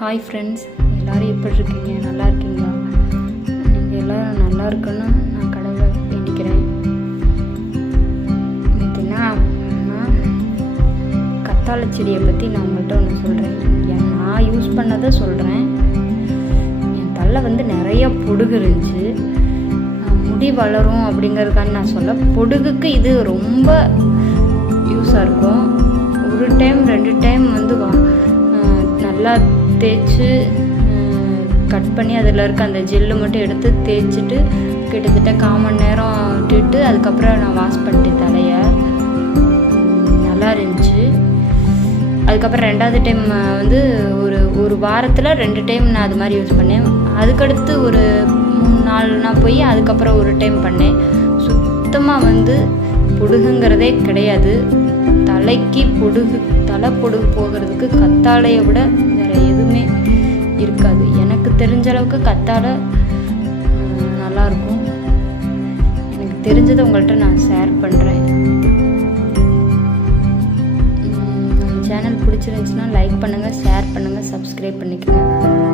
Hi friends எல்லோரும் எப்படி இருக்கீங்க? நல்லா இருக்கீங்களா? நீங்கள் எல்லோரும் நல்லா இருக்குன்னு நான் கடவுளை வேண்டிக்கிறேன். இன்னைக்கு கத்தாழ கத்தாழை செடியை பற்றி நான் உங்கள்கிட்ட ஒன்று சொல்கிறேன் நான் யூஸ் பண்ணதை சொல்கிறேன் என் தலை வந்து நிறைய பொடுகு இருந்துச்சு. முடி வளரும் அப்படிங்கிறதுக்கான நான் சொல்ல பொடுகுக்கு இது ரொம்ப யூஸாக இருக்கும். ஒரு டைம் ரெண்டு டைம் வந்து வா நல்லா தேய்ச்சி கட் பண்ணி அதில் இருக்க அந்த ஜெல்லு மட்டும் எடுத்து தேய்ச்சிட்டு கிட்டத்தட்ட கால் மணி நேரம் விட்டுட்டு அதுக்கப்புறம் நான் வாஷ் பண்ணிட்டேன் தலையை. நல்லா இருந்துச்சு. அதுக்கப்புறம் ரெண்டாவது டைம் வந்து ஒரு ஒரு வாரத்தில் ரெண்டு டைம் நான் அது மாதிரி யூஸ் பண்ணேன். அதுக்கடுத்து ஒரு மூணு நாள் நான் போய் அதுக்கப்புறம் ஒரு டைம் பண்ணேன். சுத்தமாக வந்து புடுகுங்கிறதே கிடையாது. தலைக்கு பொடுகு தலை பொடுகு போகிறதுக்கு கத்தாழையை விட வேறு எதுவுமே இருக்காது. எனக்கு தெரிஞ்ச அளவுக்கு கத்தாழை நல்லாயிருக்கும் எனக்கு தெரிஞ்சதை உங்கள்கிட்ட நான் ஷேர் பண்ணுறேன் சேனல் பிடிச்சிருந்துச்சுன்னா லைக் பண்ணுங்கள் ஷேர் பண்ணுங்கள் சப்ஸ்கிரைப் பண்ணிக்கோங்க.